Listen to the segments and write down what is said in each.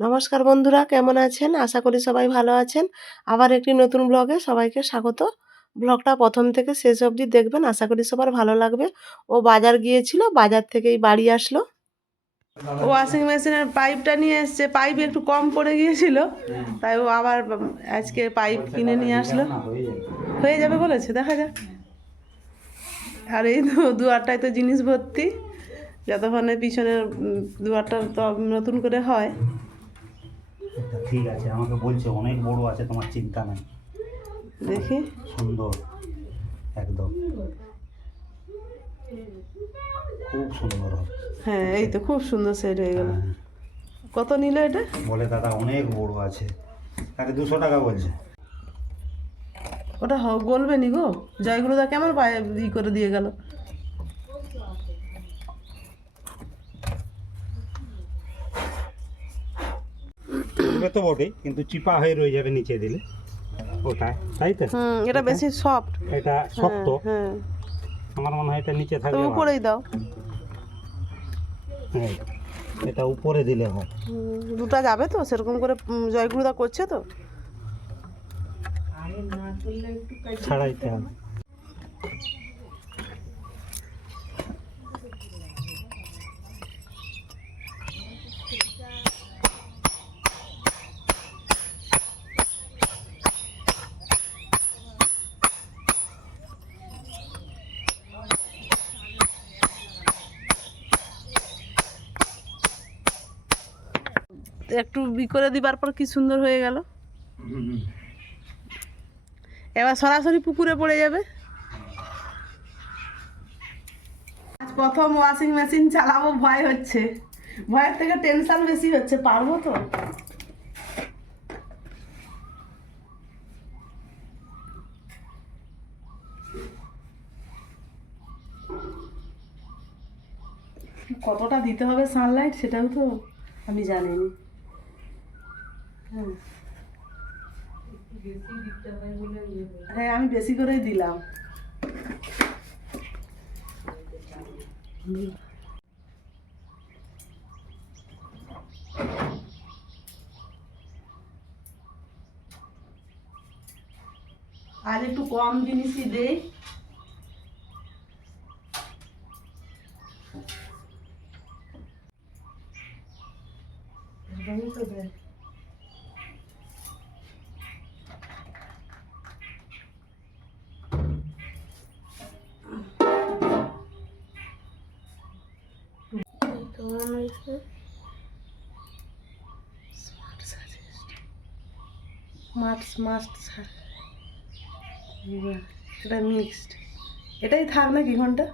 নমস্কার বন্ধুরা, কেমন আছেন? আশা করি সবাই ভালো আছেন। আবার একটি নতুন ব্লগে সবাইকে স্বাগত। ব্লগটা প্রথম থেকে শেষ অবধি দেখবেন, আশা করি সবার ভালো লাগবে। ও বাজার গিয়েছিল, বাজার থেকেই বাড়ি আসলো। ওয়াশিং মেশিনের পাইপটা নিয়ে এসছে পাইপ একটু কম পড়ে গিয়েছিল, তাই ও আবার আজকে পাইপ কিনে নিয়ে আসলো। হয়ে যাবে বলেছে, দেখা যাক। আর এই দুয়ারটায় তো জিনিস ভর্তি, যতক্ষণে পিছনের দুয়ারটা তো নতুন করে হয়। ঠিক আছে আমাকে বলছে অনেক বড় আছে তোমার চিন্তা নেই। দেখি। সুন্দর একদম। খুব সুন্দর হবে। হ্যাঁ এই তো খুব সুন্দর সেট হয়ে গেল। হ্যাঁ, কত নিল এটা? বলে দাদা অনেক বড় আছে। তাকে দুশো টাকা বলছে। ওটা হ- গলবে নি গো? জয়গুলো দা কেমন পায়ে ই করে দিয়ে গেল? তুলবে তো বটে কিন্তু চিপা হয়ে রয়ে যাবে নিচে দিলে। ওটা তাই তো? হুম এটা বেশি সফট এটা শক্ত। হ্যাঁ। আমার মনে হয় এটা নিচে তুমি থাকবে ভালো। উপরেই দাও। হ্যাঁ, এটা উপরে দিলে হয়। দুটা যাবে তো সেরকম করে জয়গুরুদা করছে তো। ছাড়াইতে হবে। একটু বি করে দিবার পর কি সুন্দর হয়ে গেল। এবার সরাসরি পুকুরে পড়ে যাবে। আজ প্রথম ওয়াশিং মেশিন চালাবো, ভয় হচ্ছে। ভয়ের থেকে টেনশন বেশি হচ্ছে, পারব তো? কতটা দিতে হবে সানলাইট সেটাও তো আমি জানিনি। হ্যাঁ আমি বেশি করেই দিলাম। আজ একটু কম জিনিসই দেই একদমই তো দেয় এটা মিক্সড এটাই থাক নাকি ঘণ্টা?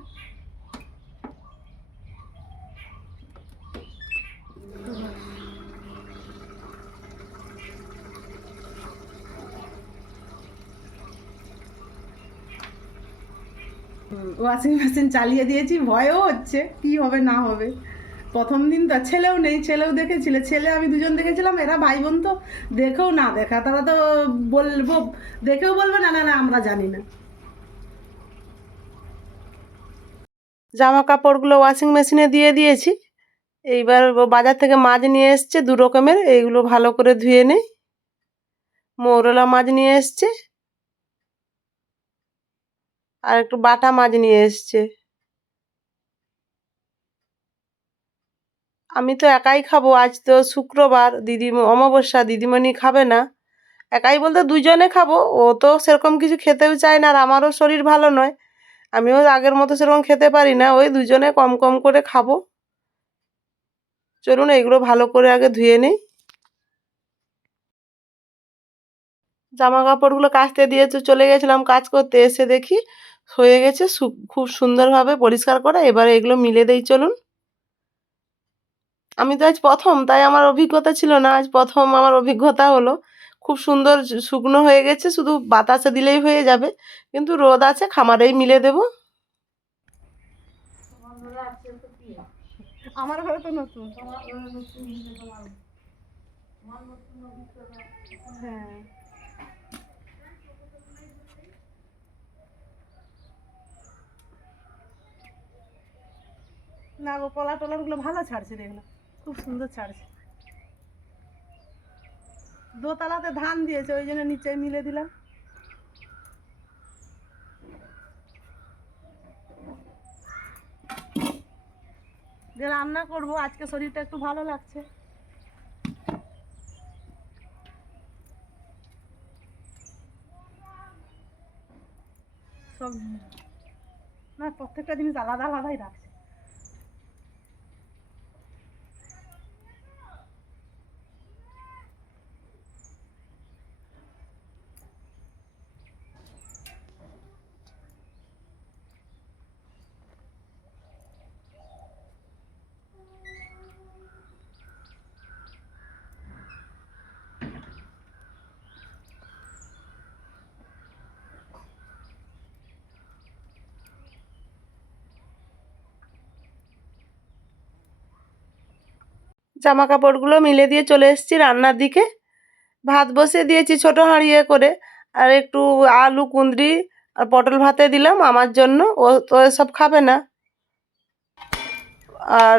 ওয়াশিং মেশিন চালিয়ে দিয়েছি, ভয়ও হচ্ছে, কি হবে না হবে। প্রথম দিন তো ছেলেও নেই, ছেলেও দেখেছিল, ছেলে আমি দুজন দেখেছিলাম, এরা ভাই বোন তো, দেখেও না দেখা, তারা তো বলব, দেখেও বলবে না না না, আমরা জানি না। জামা কাপড়গুলো ওয়াশিং মেশিনে দিয়ে দিয়েছি, এইবার বাজার থেকে মাছ নিয়ে এসছে, দু রকমের, এইগুলো ভালো করে ধুয়ে নেই, মৌরলা মাছ নিয়ে এসছে, আর একটু বাটা মাছ নিয়ে এসছে। আমি তো একাই খাব, আজ তো শুক্রবার, দিদি অমাবস্যা, দিদিমণি খাবে না। একাই বলতে দুজনে খাব, ও তো সেরকম কিছু খেতেও চায় না আর আমারও শরীর ভালো নয়। আমিও আগের মতো সেরকম খেতে পারি না, ওই দুজনে কম কম করে খাব। চলুন এগুলো ভালো করে আগে ধুয়ে নিই। জামা কাপড়গুলো কাচতে দিয়ে চলে গেছিলাম কাজ করতে, এসে দেখি হয়ে গেছে খুব সুন্দরভাবে পরিষ্কার করা, এবারে এগুলো মিলে দেই, চলুন। আমি তো আজ প্রথম, তাই আমার অভিজ্ঞতা ছিল না, আজ প্রথম আমার অভিজ্ঞতা হলো। খুব সুন্দর শুকনো হয়ে গেছে, শুধু বাতাসে দিলেই হয়ে যাবে, কিন্তু রোদ আছে, খামারেই মিলে দেব। আমার ঘরে তো নতুন। হ্যাঁ। না গো কলা টলারগুলো ভালো ছাড়ছে দেখলাম খুব সুন্দর ছাড়ছে। দোতলাতে ধান দিয়েছে, ওই জন্য নিচে মিলে দিলাম। যে রান্না করব, আজকে শরীরটা একটু ভালো লাগছে। সব না, প্রত্যেকটা জিনিস আলাদা আলাদাই রাখছে। জামা কাপড়গুলো মিলে দিয়ে চলে এসেছি রান্নার দিকে। ভাত বসিয়ে দিয়েছি ছোট হাঁড়িয়ে করে। আর একটু আলু, কুঁদরি আর পটল ভাতে দিলাম আমার জন্য। ও তো এসব খাবে না। আর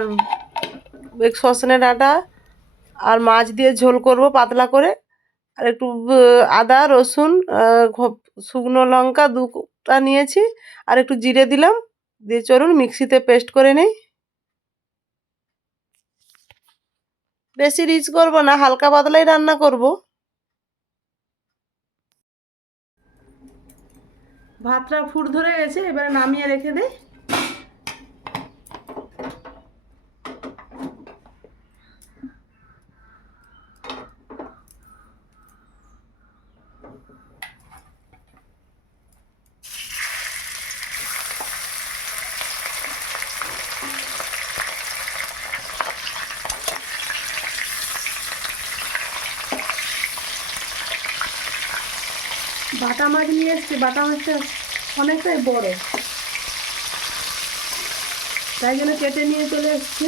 সজনে ডাঁটা আর মাছ দিয়ে ঝোল করব পাতলা করে। আর একটু আদা, রসুন শুকনো লঙ্কা দুটা নিয়েছি। আর একটু জিরে দিলাম। দিয়ে চলুন মিক্সিতে পেস্ট করে নেই। বেশি রিচ করব না, হালকা পাতলাই রান্না করব। ভাতটা ফুট ধরে গেছে, এবারে নামিয়ে রেখে দেই বাটা মাছ নিয়ে এসছি, বাটা মাছটা অনেকটাই বড়। তাই জন্য কেটে নিয়ে চলে এসছি।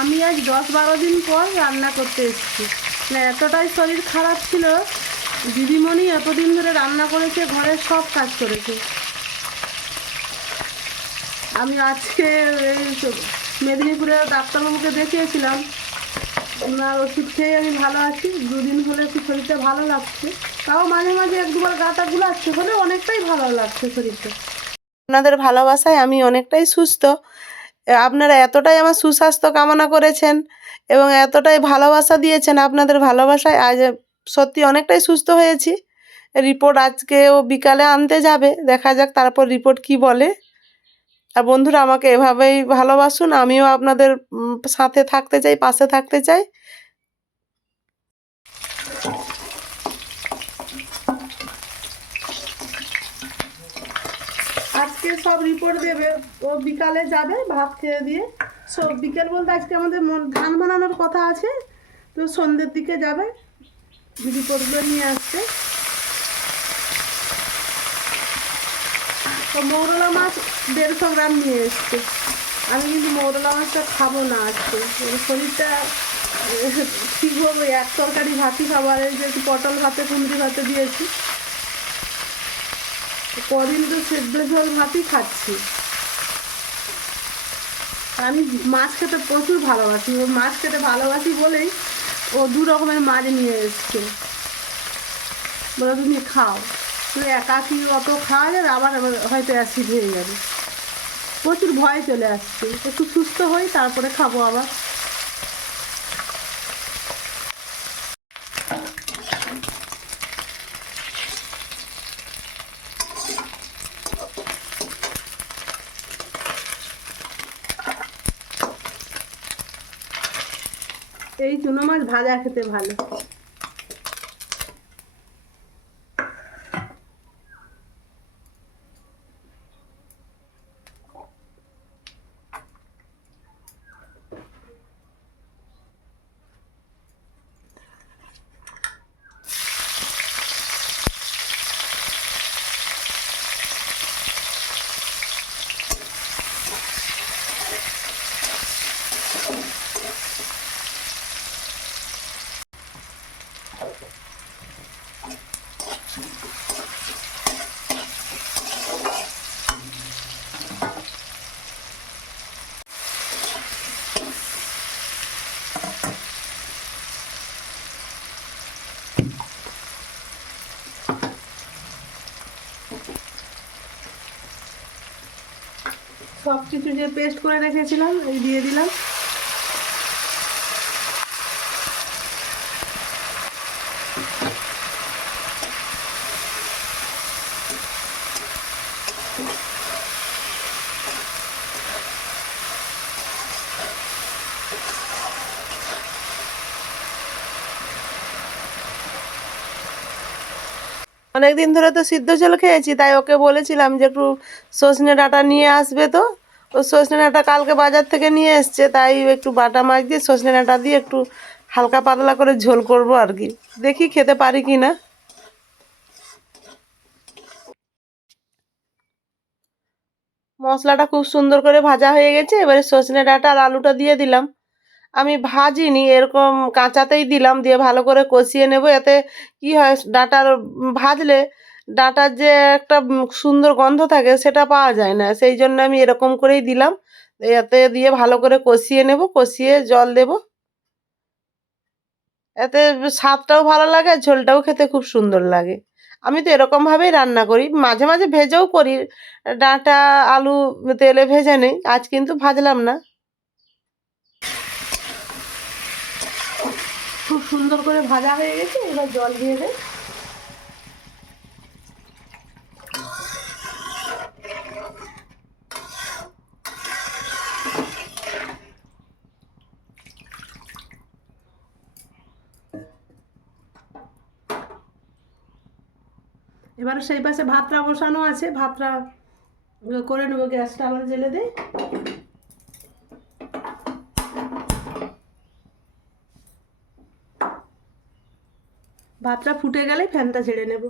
আমি আজ দশ বারো দিন পর রান্না করতে এসেছি। এতটাই শরীর খারাপ ছিল, দিদিমণি এতদিন ধরে রান্না করেছে, ঘরের সব কাজ করেছে। আমি আজকে মেদিনীপুরে ডাক্তারবাবুকে দেখিয়েছিলাম। ওনার ওষুধ খেয়ে আমি ভালো আছি। দুদিন হলে একটু শরীরটা ভালো লাগছে। তাও মাঝে মাঝে এক দুবার গাটা গুলাচ্ছে হলে অনেকটাই ভালো লাগছে শরীরটা। আপনাদের ভালোবাসায় আমি অনেকটাই সুস্থ। আপনারা এতটাই আমার সুস্বাস্থ্য কামনা করেছেন এবং এতটাই ভালোবাসা দিয়েছেন আপনাদের ভালোবাসায়, আজ সত্যি অনেকটাই সুস্থ হয়েছি। রিপোর্ট আজকে ও বিকালে আনতে যাবে, দেখা যাক তারপর রিপোর্ট কি বলে। আর বন্ধুরা, আমাকে এভাবেই ভালোবাসুন। আমিও আপনাদের সাথে থাকতে চাই, পাশে থাকতে চাই। আজকে সব রিপোর্ট দেবে। ও বিকালে যাবে ভাত খেয়ে দিয়ে। সব বিকেল বলতে আজকে আমাদের মন ধান বানানোর কথা আছে। তো সন্ধ্যের দিকে যাবে। রিপোর্টগুলো নিয়ে আসতে তো মৌরলা মাছ দেড়শো গ্রাম নিয়ে এসছে। আমি কিন্তু মৌরলা মাছটা খাব না আজকে। শরীরটা ঠিক হবে। এক তরকারি ভাতই খাবার এই যে পটল ভাতে, কুমড়ি ভাতে দিয়েছি। কদিন তো সেদ্ধ ঝোল ভাতই খাচ্ছি। আমি মাছ খেতে প্রচুর ভালোবাসি। ও মাছ খেতে ভালোবাসি বলেই ও দু রকমের মাছ নিয়ে এসছে। বলে তুমি খাও। একা কি অত খাওয়া যাবে? আবার হয়তো অ্যাসিড হয়ে যাবে। প্রচুর ভয় চলে আসছে। একটু সুস্থ হই, তারপরে খাব আবার। এই চুনো মাছ ভাজা খেতে ভালো। সব কিছু যে পেস্ট করে রেখেছিলাম এই দিয়ে দিলাম। অনেকদিন ধরে তো সিদ্ধ ঝোল খেয়েছি, তাই ওকে বলেছিলাম যে একটু সজনে ডাঁটা নিয়ে আসবে তো। ও সজনে ডাঁটা কালকে বাজার থেকে নিয়ে এসছে, তাই একটু বাটা মাছ দিয়ে সজনে ডাঁটা দিয়ে একটু হালকা পাতলা করে ঝোল করব আর কি। দেখি খেতে পারি কি না। মশলাটা খুব সুন্দর করে ভাজা হয়ে গেছে, এবারে সজনে ডাঁটা আর আলুটা দিয়ে দিলাম। আমি ভাজিনি, এরকম কাঁচাতেই দিলাম, দিয়ে ভালো করে কষিয়ে নেব, এতে কি হয়, ডাঁটার ভাজলে ডাঁটার যে একটা সুন্দর গন্ধ থাকে সেটা পাওয়া যায় না, সেই জন্য আমি এরকম করেই দিলাম, এতে দিয়ে ভালো করে কষিয়ে নেব, কষিয়ে জল দেব। এতে স্বাদটাও ভালো লাগে আর ঝোলটাও খেতে খুব সুন্দর লাগে। আমি তো এরকমভাবেই রান্না করি, মাঝে মাঝে ভেজেও করি, ডাঁটা, আলু তেলে ভেজে নেই, আজ কিন্তু ভাজলাম না খুব সুন্দর করে ভাজা হয়ে গেছে, এবার জল দিয়ে দে এবার সেই পাশে ভাতটা বসানো আছে, ভাতটা করে নেব, গ্যাসটা আবার জেলে দেয় ভাতটা ফুটে গেলে ফ্যানটা ছেড়ে নেব।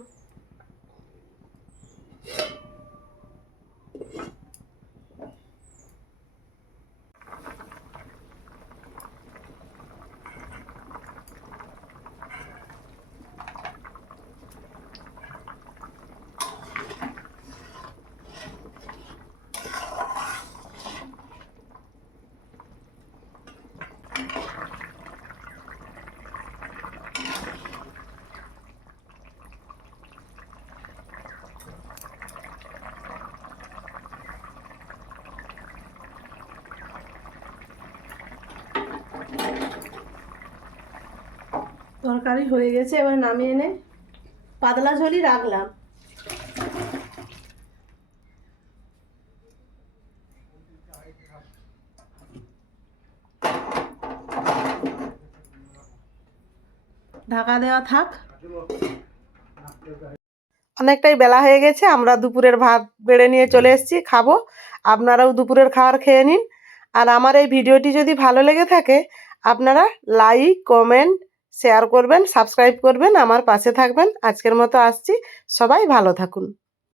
তরকারি হয়ে গেছে, এবার নামিয়ে এনে পাতলা ঝোলই রাখলাম। ঢাকা দেওয়া থাক। অনেকটাই বেলা হয়ে গেছে, আমরা দুপুরের ভাত বেড়ে নিয়ে চলে এসেছি, খাব। আপনারাও দুপুরের খাবার খেয়ে নিন। আর আমার এই ভিডিওটি যদি ভালো লেগে থাকে, আপনারা লাইক কমেন্ট শেয়ার করবেন সাবস্ক্রাইব করবেন আমার পাশে থাকবেন। আজকের মতো আসছি। সবাই ভালো থাকুন।